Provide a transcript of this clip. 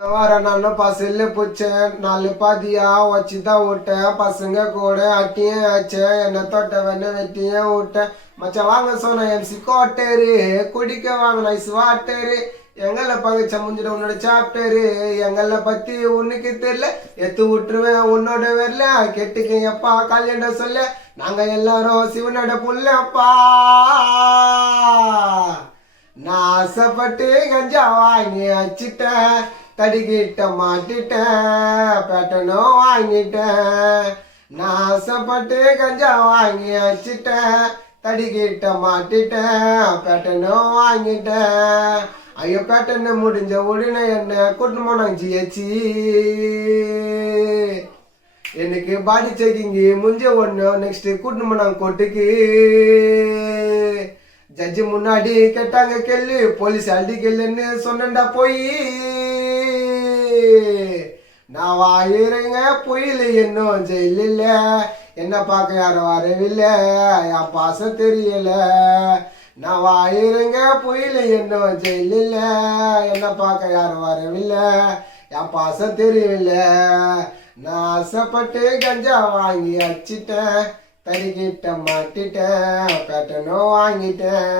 நானும் பசல்ல பூச்சேன் 4 பாதியா வச்சுதான் விட்டேன். பசங்க கூட அட்டியும் ஆச்சேன். என்ன தொட்ட வேணா வெட்டியும் விட்டேன். மச்சான் வாங்க சொன்ன எம்சி கோட்டரு, குடிக்க வாங்க நைஸ் வாட்டரு. எங்களை பகச்ச முடிஞ்சிட உன்னோட சாப்டரு. எங்களை பத்தி உனக்கு தெரியல, எத்து விட்டுருவேன் உன்னோட வரல. கெட்டுக்கு எப்பா கல்யாணம் சொல்ல, நாங்க எல்லாரும் சிவனோட புள்ளப்பா. நான் ஆசைப்பட்டு கஞ்சா வாங்கி வச்சிட்டேன், தடிக்கிட்ட மாட்டிட்டேன், பேட்டனும் வாங்கிட்டேன். நான் ஆசைப்பட்டு கஞ்சா வாங்கி வச்சிட்டேன், தடிக்கிட்ட மாட்டிட்டேன், பேட்டனும் வாங்கிட்டேன். ஐயோ பேட்டன்னு முடிஞ்ச உடனே என்ன கூட்டின்னு போனாங்க ஜிஹெச்சி. எனக்கு பாடி செக்கிங்கு முடிஞ்ச ஒன்று நெக்ஸ்ட் கூட்டின்னு போனாங்க கோர்ட்டுக்கு. ஜட்ஜி முன்னாடி கேட்டாங்க கேள்வி, போலீஸ் அடிக்கலன்னு சொன்னேன்டா போய். நான் வாயிறங்க பொயில இன்னும் ஜெயில, என்ன பார்க்க யாரும் வரவில்லை, என் பாசம் தெரியல. நான் வாயிறங்க பொயில இன்னும் ஜெயில, என்ன பார்க்க யாரும் வரவில்லை, என் பாசம் தெரியவில்லை. நான் ஆசைப்பட்டு கஞ்சா வாங்கி வச்சிட்டேன், தடிக்கிட்ட மாட்டிட்டேன், பேட்டனும் வாங்கிட்டேன்.